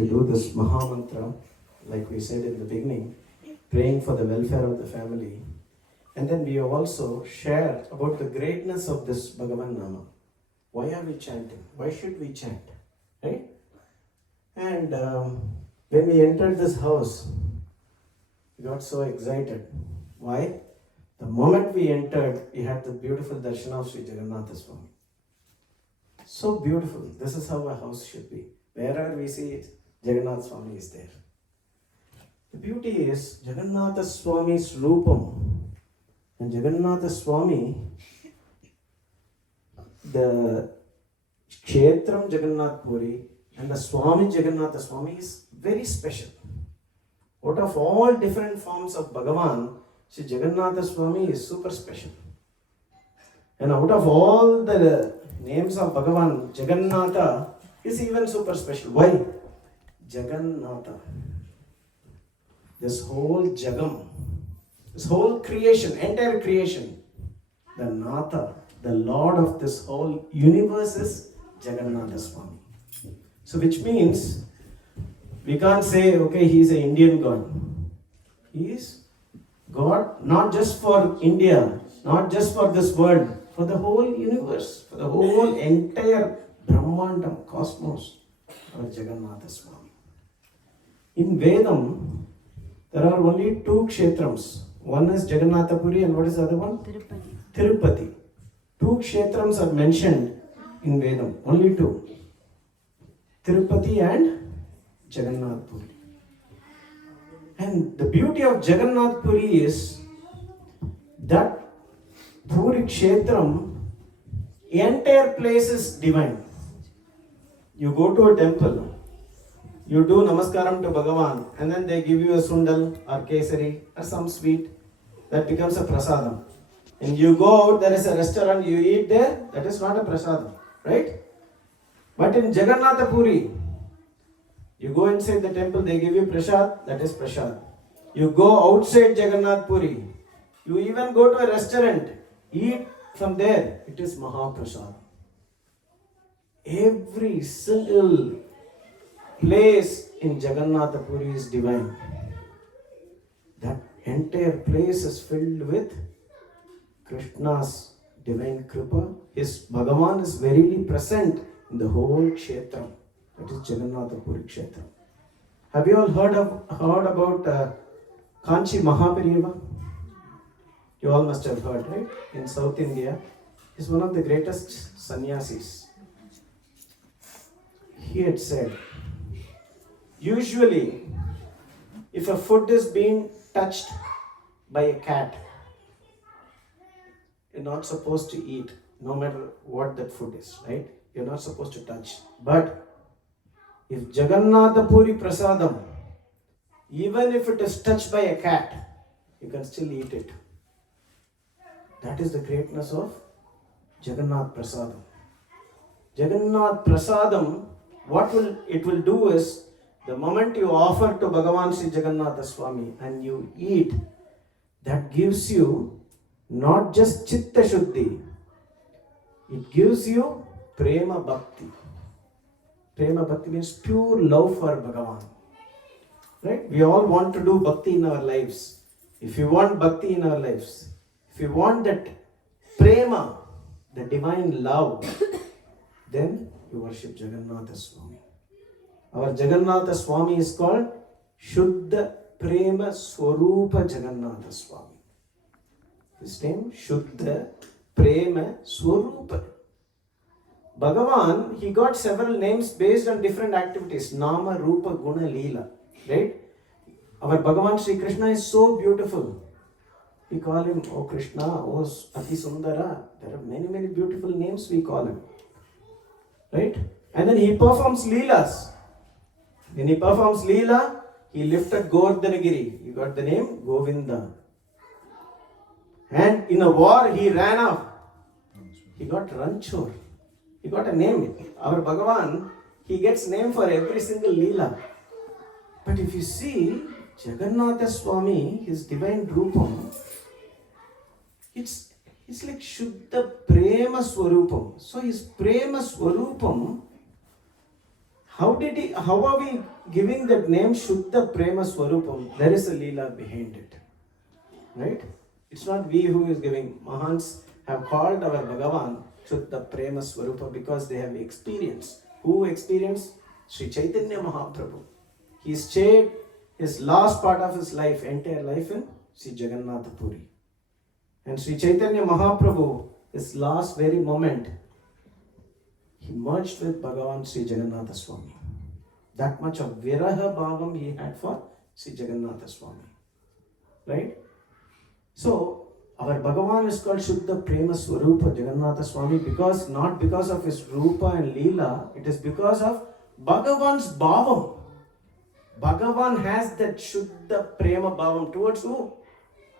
We do this Maha Mantra, like we said in the beginning, praying for the welfare of the family. And then we also share about the greatness of this Bhagavan Nama. Why are we chanting? Why should we chant? Right? And when we entered this house, we got so excited. Why? The moment we entered, we had the beautiful darshan of Sri Jagannath Swami. So beautiful. This is how a house should be. Wherever we see it, Jagannath Swami is there. The beauty is Jagannath Swami's Rupam. And Jagannath Swami, the Kshetram Jagannath Puri and the Swami Jagannath Swami is very special. Out of all different forms of Bhagavan, Sri Jagannath Swami is super special. And out of all the names of Bhagavan, Jagannatha is even super special. Why? Jagannatha. This whole Jagam, this whole creation, entire creation, the Natha, the Lord of this whole universe is Jagannath Swami. So which means, we can't say, okay, he is an Indian God. He is God not just for India, not just for this world, for the whole universe, for the whole entire Brahmandam, cosmos, our Jagannath Swami. In Vedam, there are only two kshetrams. One is Jagannathapuri and what is the other one? Tirupati. Two kshetrams are mentioned in Vedam, only two. Tirupati and Jagannath Puri. And the beauty of Jagannath Puri is that Puri Kshetram, entire place is divine. You go to a temple, you do namaskaram to Bhagavan, and then they give you a sundal or kesari or some sweet that becomes a prasadam. And you go out, there is a restaurant, you eat there, that is not a prasadam, right? But in Jagannath Puri, you go inside the temple, they give you prasad, that is prasad. You go outside Jagannath Puri, you even go to a restaurant, eat from there, it is Mahaprasad. Every single place in Jagannath Puri is divine. That entire place is filled with Krishna's divine Kripa. His Bhagavan is verily present in the whole Kshetram. That is Jagannath Puri Kshetram. Have you all heard about Kanchi Mahaperiyava? You all must have heard, right? In South India, he is one of the greatest sannyasis. He had said, usually, if a food is being touched by a cat, you're not supposed to eat, no matter what that food is, right? You're not supposed to touch. But if Jagannath Puri Prasadam, even if it is touched by a cat, you can still eat it. That is the greatness of Jagannath Prasadam. Jagannath Prasadam, what it will do is, the moment you offer to Bhagavan Sri Jagannath Swami and you eat, that gives you not just Chitta Shuddhi, it gives you Prema Bhakti. Prema Bhakti means pure love for Bhagavan. Right? We all want to do Bhakti in our lives. If you want Bhakti in our lives, if you want that Prema, the divine love, then you worship Jagannath Swami. Our Jagannath Swami is called Shuddha Prema Swarupa Jagannath Swami. His name Shuddha Prema Swarupa. Bhagavan, he got several names based on different activities. Nama, Rupa, Guna, Leela. Right? Our Bhagavan Sri Krishna is so beautiful. We call him, oh Krishna, oh Ati Sundara. There are many, many beautiful names we call him. Right? And then he performs Leelas. When he performs Leela, he lifted Govardhanagiri. You got the name? Govinda. And in a war, he ran off. He got Ranchor. He got a name. Our Bhagavan, he gets name for every single Leela. But if you see, Jagannath Swami, his divine Rupam, it's like Shuddha Prema Swarupam. So his Prema Swarupam How are we giving that name Shuddha Prema Swarupam? There is a Leela behind it. Right? It's not we who is giving. Mahans have called our Bhagavan Shuddha Prema Swarupa because they have experience. Who experienced? Sri Chaitanya Mahaprabhu. He stayed his last part of his life, entire life in Sri Jagannath Puri. And Sri Chaitanya Mahaprabhu, his last very moment, he merged with Bhagavan Sri Jagannatha Swami. That much of Viraha Bhavam he had for Sri Jagannatha Swami. Right? So, our Bhagavan is called Shuddha Prema Swarupa Jagannatha Swami because, not because of his Rupa and Leela, it is because of Bhagavan's Bhavam. Bhagavan has that Shuddha Prema Bhavam towards who?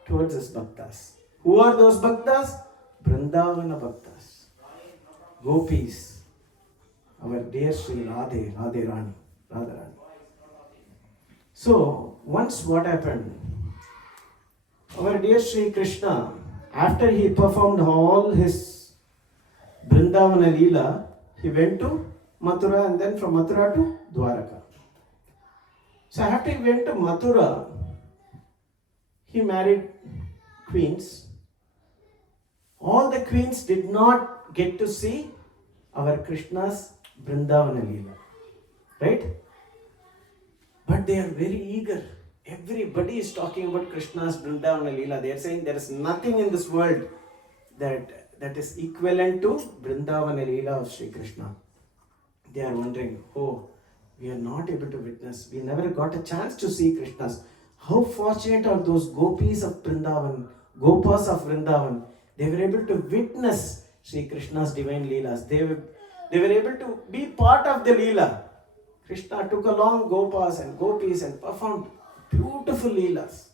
Towards his Bhaktas. Who are those Bhaktas? Vrindavana Bhaktas. Gopis. Our dear Sri Radhe Rani. Radharani. So, once what happened? Our dear Sri Krishna, after he performed all his Vrindavana Leela, he went to Mathura and then from Mathura to Dwaraka. So after he went to Mathura, he married queens. All the queens did not get to see our Krishna's Vrindavana Leela. Right? But they are very eager. Everybody is talking about Krishna's Vrindavana Leela. They are saying there is nothing in this world that is equivalent to Vrindavana Leela of Sri Krishna. They are wondering, oh, we are not able to witness. We never got a chance to see Krishna's. How fortunate are those gopis of Vrindavan, gopas of Vrindavan. They were able to witness Sri Krishna's divine Leelas. They were able to be part of the Leela. Krishna took along gopas and gopis and performed beautiful Leelas.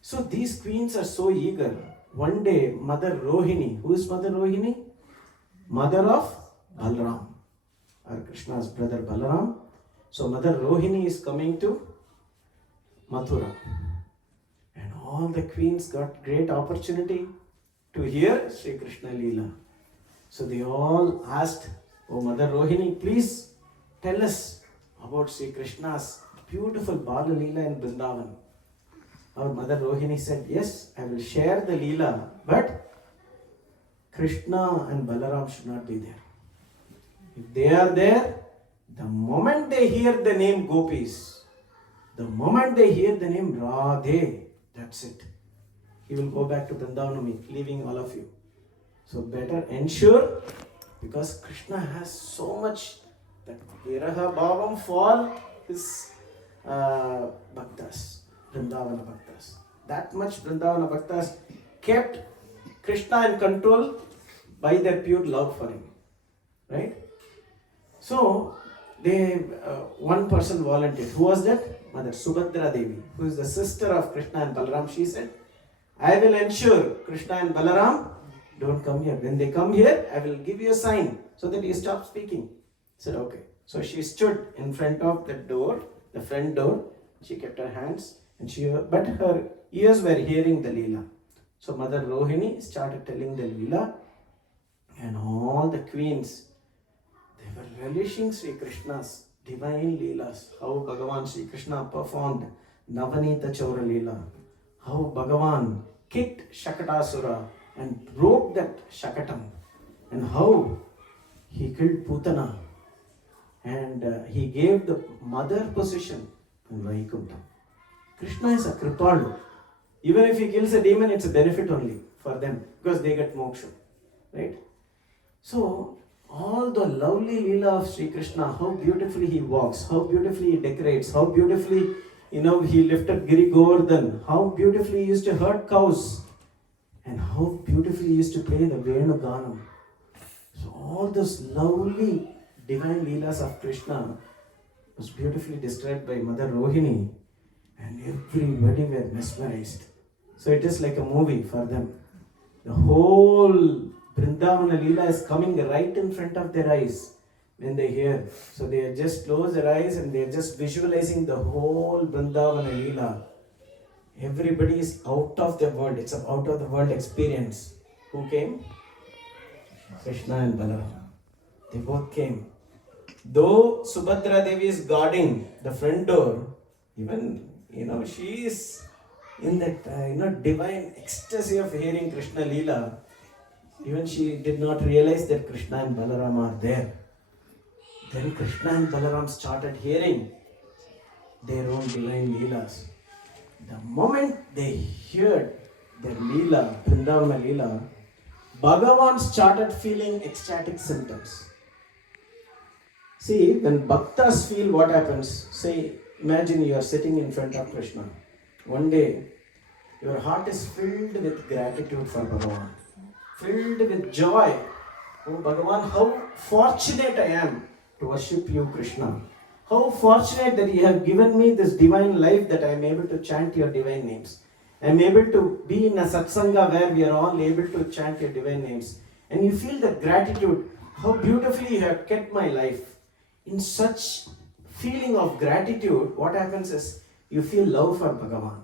So these queens are so eager. One day, Mother Rohini, who is Mother Rohini? Mother of Balaram, or Krishna's brother Balaram. So Mother Rohini is coming to Mathura. And all the queens got great opportunity to hear Sri Krishna Leela. So they all asked, oh Mother Rohini, please tell us about Sri Krishna's beautiful Bala Leela in Vrindavan. Our Mother Rohini said, yes, I will share the Leela, but Krishna and Balaram should not be there. If they are there, the moment they hear the name Gopis, the moment they hear the name Radhe, that's it. He will go back to Vrindavanami, leaving all of you. So better ensure, because Krishna has so much that Viraha Bhavam for his Bhaktas, Vrindavana Bhaktas. That much Vrindavana Bhaktas kept Krishna in control by their pure love for him. Right? So, one person volunteered. Who was that? Mother Subhadra Devi, who is the sister of Krishna and Balaram. She said, I will ensure Krishna and Balaram don't come here. When they come here, I will give you a sign so that you stop speaking. I said, okay. So she stood in front of the door, the front door. She kept her hands, but her ears were hearing the Leela. So Mother Rohini started telling the Leela, and all the queens, they were relishing Sri Krishna's divine Leelas. How Bhagavan Sri Krishna performed Navanita Chaura Leela. How Bhagavan kicked Shakatasura and broke that Shakatam. And how he killed Putana. And he gave the mother position in Vaikuntham. Krishna is a Kripalu. Even if he kills a demon, it's a benefit only for them because they get moksha. Right? So, all the lovely Leela of Sri Krishna, how beautifully he walks, how beautifully he decorates, how beautifully, he lifted Giri Govardhan, how beautifully he used to herd cows, and how beautifully he used to play the Venu Ganam. So, all those lovely divine Leelas of Krishna was beautifully described by Mother Rohini, and everybody were mesmerized. So it is like a movie for them. The whole Vrindavana Leela is coming right in front of their eyes when they hear. So they just close their eyes and they are just visualizing the whole Vrindavana Leela. Everybody is out of the world. It's an out of the world experience. Who came? Krishna and Balaram. They both came. Though Subhadra Devi is guarding the front door, even she is in that divine ecstasy of hearing Krishna Leela. Even she did not realize that Krishna and Balaram are there. Then Krishna and Balaram started hearing their own divine Leelas. The moment they heard their Leela, Vrindavana Leela, Bhagavan started feeling ecstatic symptoms. See, when bhaktas feel, what happens? Say, imagine you are sitting in front of Krishna. One day, your heart is filled with gratitude for Bhagavan, filled with joy. Oh Bhagavan, how fortunate I am to worship you, Krishna. How fortunate that you have given me this divine life, that I am able to chant your divine names. I am able to be in a satsanga where we are all able to chant your divine names. And you feel that gratitude, how beautifully you have kept my life. In such feeling of gratitude, what happens is you feel love for Bhagavan.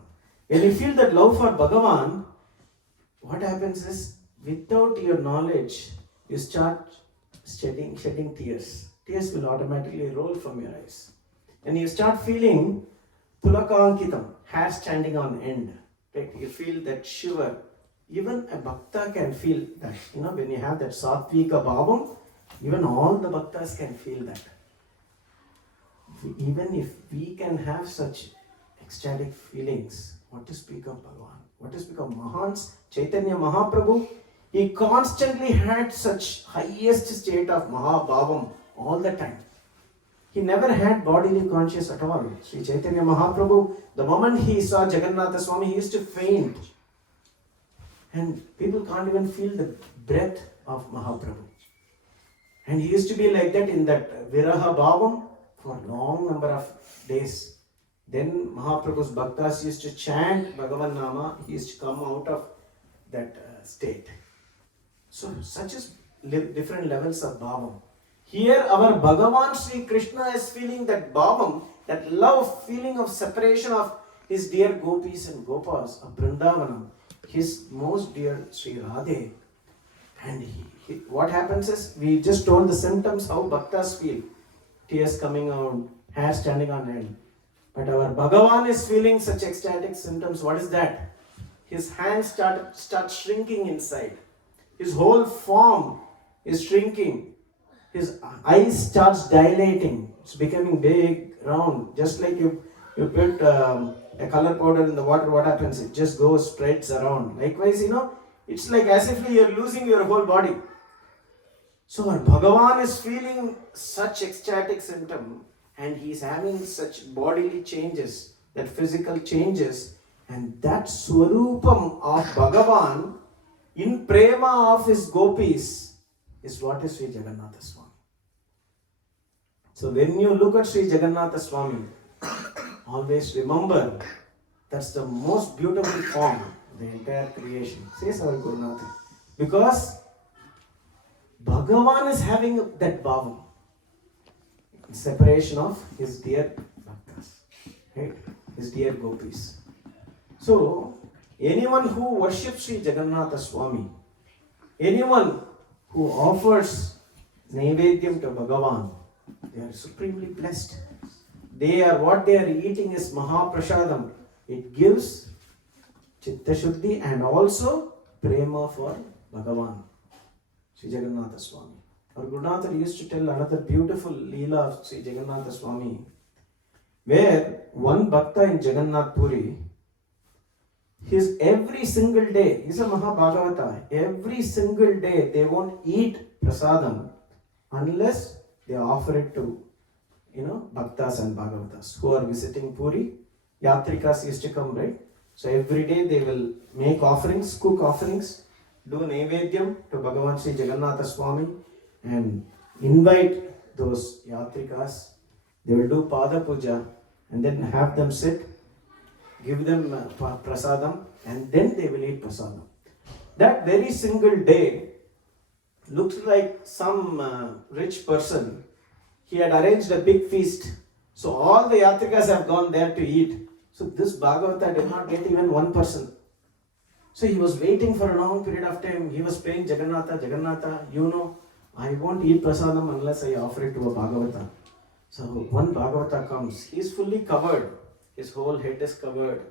When you feel that love for Bhagavan, what happens is, without your knowledge, you start shedding tears. Tears will automatically roll from your eyes. And you start feeling pulakankitam, hair standing on end. Right? You feel that shiver. Even a bhakta can feel that. When you have that sattvika bhavam, even all the bhaktas can feel that. Even if we can have such ecstatic feelings, what to speak of Bhagavan? What to speak of Mahans? Chaitanya Mahaprabhu, he constantly had such highest state of Mahabhavam all the time. He never had bodily conscious at all. Sri Chaitanya Mahaprabhu, the moment he saw Jagannath Swami, he used to faint. And people can't even feel the breath of Mahaprabhu. And he used to be like that in that Viraha Bhavam for a long number of days. Then Mahaprabhu's bhaktas used to chant Bhagavan Nama. He used to come out of that state. So such is different levels of bhavam. Here our Bhagavan Sri Krishna is feeling that bhavam, that love, feeling of separation of his dear gopis and gopas of Vrindavanam, his most dear Sri Radhe. And what happens is, we just told the symptoms how bhaktas feel. Tears coming out, hair standing on end. But our Bhagavan is feeling such ecstatic symptoms. What is that? His hands start shrinking inside. His whole form is shrinking. His eyes starts dilating. It's becoming big, round. Just like you put a color powder in the water, what happens? It just goes, spreads around. Likewise, it's like as if you're losing your whole body. So our Bhagavan is feeling such ecstatic symptom, and he is having such bodily changes, that physical changes, and that Swarupam of Bhagavan in prema of his gopis is what is Sri Jagannath Swami. So when you look at Sri Jagannath Swami, always remember that's the most beautiful form of the entire creation, says our Gurunath. Because Bhagavan is having that bhavam, separation of his dear bhaktas, right? His dear gopis. So, anyone who worships Sri Jagannath Swami, anyone who offers Naivedyam to Bhagavan, they are supremely blessed. What they are eating is Mahaprasadam. It gives Chitta Shuddhi and also Prema for Bhagavan, Sri Jagannath Swami. Our Gurunath used to tell another beautiful Leela of Sri Jagannath Swami, where one Bhakta in Jagannath Puri, his every single day, he's a Mahabhagavata, every single day they won't eat prasadam unless they offer it to, Bhaktas and Bhagavatas who are visiting Puri. Yatrikas used to come, right? So every day they will make offerings, cook offerings, do Naivedyam to Bhagavan Sri Jagannath Swami, and invite those Yatrikas. They will do Pada Puja and then have them sit, give them prasadam, and then they will eat prasadam. That very single day looks like some rich person. He had arranged a big feast. So all the Yatrikas have gone there to eat. So this Bhagavata did not get even one person. So he was waiting for a long period of time. He was praying Jagannatha, Jagannatha, I won't eat prasadam unless I offer it to a Bhagavata. So one Bhagavata comes, he is fully covered, his whole head is covered,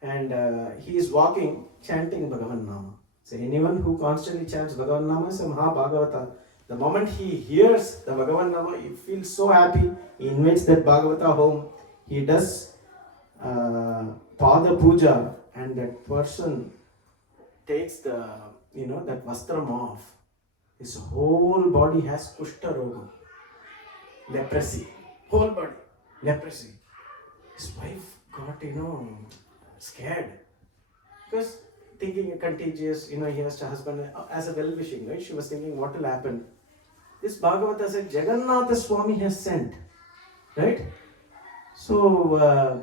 and he is walking, chanting Bhagavan Nama. So anyone who constantly chants Bhagavan Nama is a Maha Bhagavata. The moment he hears the Bhagavan Nama, he feels so happy. He invites that Bhagavata home. He does Pada Puja, and that person takes the, that vastram off. His whole body has Kushta Roga, leprosy. Whole body, leprosy. His wife got, scared. Because thinking contagious, he has a husband as a well-wishing, right? She was thinking what will happen. This Bhagavata said, Jagannath Swami has sent, right? So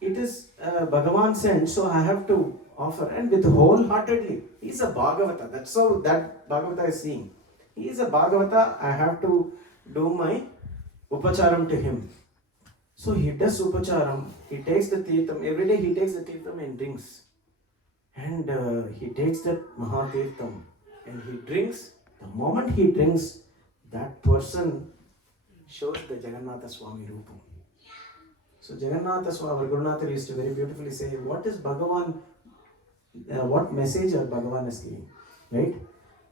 it is Bhagavan sent, so I have to offer, and with wholeheartedly. He is a Bhagavata. That's how that Bhagavata is seeing. He is a Bhagavata. I have to do my upacharam to him. So he does upacharam. He takes the tirtham. Every day he takes the tirtham and drinks. And he takes that Mahatirtham and he drinks. The moment he drinks, that person shows the Jagannatha Swami Rupam. So Jagannatha Swami, our Gurunatha used to very beautifully say, what is Bhagavan, what message are Bhagavan is giving, right?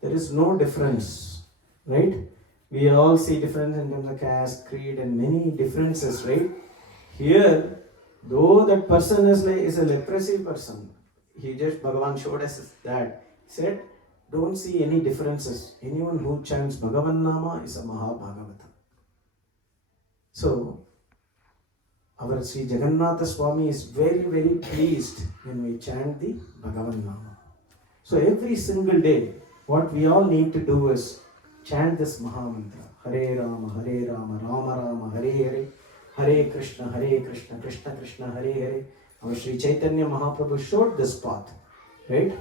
There is no difference, right? We all see difference in terms of caste, creed and many differences, right? Here, though that person is a leprosy person, he just, Bhagavan showed us that. He said, don't see any differences. Anyone who chants Bhagavan Nama is a Mahabhagavata. So, our Sri Jagannatha Swami is very, very pleased when we chant the Bhagavan Nama. So, every single day, what we all need to do is chant this Mahamantra. Hare Rama, Rama Rama, Hare Hare, Hare Krishna, Krishna Krishna, Hare Hare. Our Sri Chaitanya Mahaprabhu showed this path, right?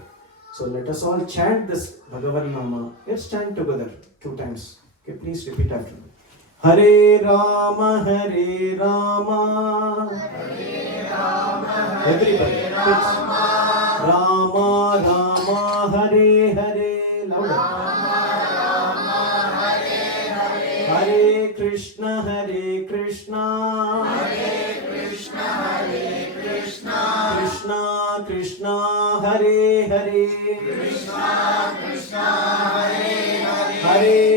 So let us all chant this Bhagavan Nama. Let's chant together 2 times. Okay, please repeat after me. Hare Rama, Hare Rama. Hare Rama, everybody, please. Rama, Rama, Hare Hare. Louder. Rama, Rama, Hare Hare. Hare Krishna, Hare Krishna. Hare Krishna, Hare Krishna. Krishna, Krishna, Hare Hare. Krishna, Krishna, Hare Hare. Hare